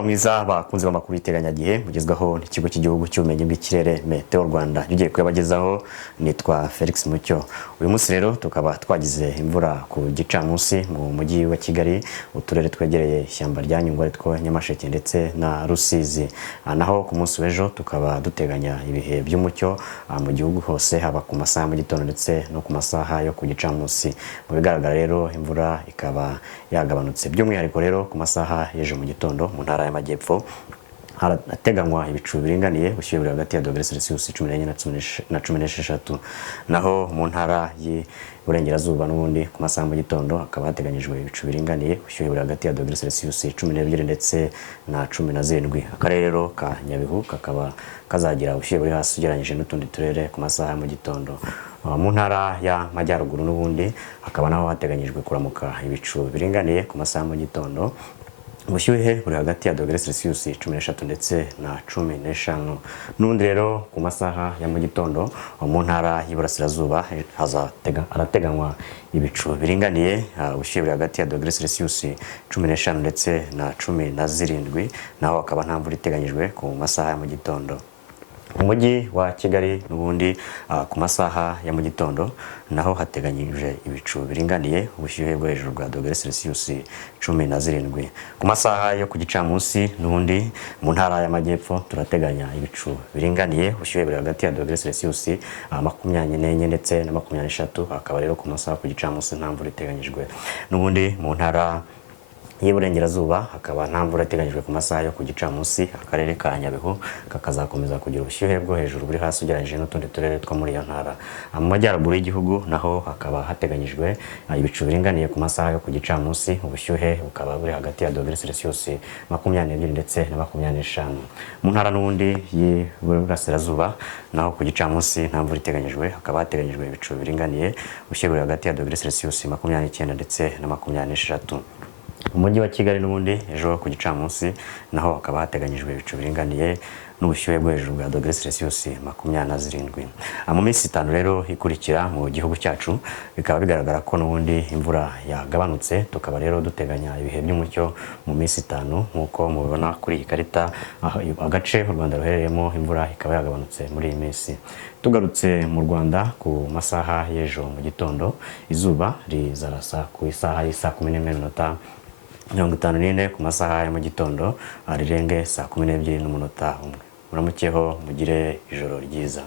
Umugoroba mwiza bakunze b'amakuru y'iteganyagihe mugezwaho n'ikigo cy'igihugu cy'ubumenyi bw'ikirere Meteo Rwanda. Ugiye kuyabagezaho nitwa Felix Mucyo. Uyu munsi rero tukaba twagize imvura ku gicamunsi mu mujyi wa Kigali, uturere twegereye ishyamba rya Nyungwe aritwo Nyamasheke ndetse na Rusizi. Naho ku munsi w'ejo tukaba duteganya ibihe by'umucyo mu gihugu hose, haba ku masaha mu gitondo ndetse no ku masaha yo ku gicamunsi. Mu bigaragara rero imvura ikaba yagabanutse, by'umwihariko rero ku masaha y'ejo mu gitondo mu ntara y'Amajyepfo harateganywa ibicu biringaniye, ubushyuhe buri hagati ya dogere Celsius 14 na 16. Naho mu ntara y'Iburengerazuba n'ubundi ku masaha mu gitondo hakaba hateganyijwe ibicu biringaniye, ubushyuhe buri hagati ya dogere Celsius 12 ndetse na 17. Akarere rero ka Nyabihu kakaba kazagira ubushyuhe buri hasi ugereranyije n'utundi turere ku masaha mu gitondo. Mu ntara y'Amajyaruguru n'ubundi hakaba naho hateganyijwe kuramuka ibicu biringaniye ku masaha mu gitondo, ubushyuhe buri hagati ya dogere Celsius 13 ndetse na 15. N'undi rero ku masaha ya mu gitondo mu ntara y'Iburasirazuba harateganywa ibicu biringaniye, ubushyuhe buri hagati ya dogere Celsius 15 ndetse na 17. Naho hakaba nta mvura iteganyijwe ku masaha ya mu gitondo. Mu mujyi wa Kigali n'ubundi ku masaha ya mu gitondo naho hateganyije ibicu biringaniye, ubushyuhe bwo hejuru bwa dogere Celsius 17. Ku masaha yo ku gicamunsi n'ubundi mu ntara y'Amajyepfo turateganya ibicu biringaniye, ubushyuhe buri hagati ya dogere Celsius 24 ndetse na 23. Hakaba rero ku masaha ku gicamunsi nta mvura iteganyijwe. N'ubundi mu ntara y'Iburengerazuba hakaba nta mvura iteganyijwe ku masaha yo ku gicamunsi. Akarere ka Nyabihu kakazakomeza kugira ubushyuhe bwo hejuru buri hasi ugereranyije n'utundi turere two muri iyo ntara. Mu majyaruguru y'igihugu naho hakaba hateganyijwe ibicu biringaniye ku masaha yo ku gicamunsi, ubushyuhe bukaba buri hagati ya dogere Celsius 22 ndetse na 25. Mu ntara n'ubundi y'Iburasirazuba naho ku gicamunsi nta mvura iteganyijwe, hakaba hateganyijwe ibicu biringaniye, ubushyuhe buri hagati ya dogere Celsius 29 ndetse na 26. Mu mujyi wa Kigali n'ubundi ejo ku gicamunsi naho hakaba hateganyijwe ibicu biringaniye n'ubushyuhe bwo hejuru bwa dogere Celsius 27. Mu minsi 5 rero ikurikira mu gihugu cyacu bikaba bigaragara ko n'ubundi imvura yagabanutse, tukaba rero duteganya ibihe by'umucyo mu minsi 5 nk'uko mubibona kuri iyi karita. Agace u Rwanda ruherereyemo imvura ikaba yagabanutse muri iyi minsi. Tugarutse mu Rwanda ku masaha y'ejo mu gitondo, izuba rizarasa ku isaha y'isa 11:54 ku masaha ya mu gitondo, rirenge saa 12:01. Muramukeho, mugire ijoro ryiza.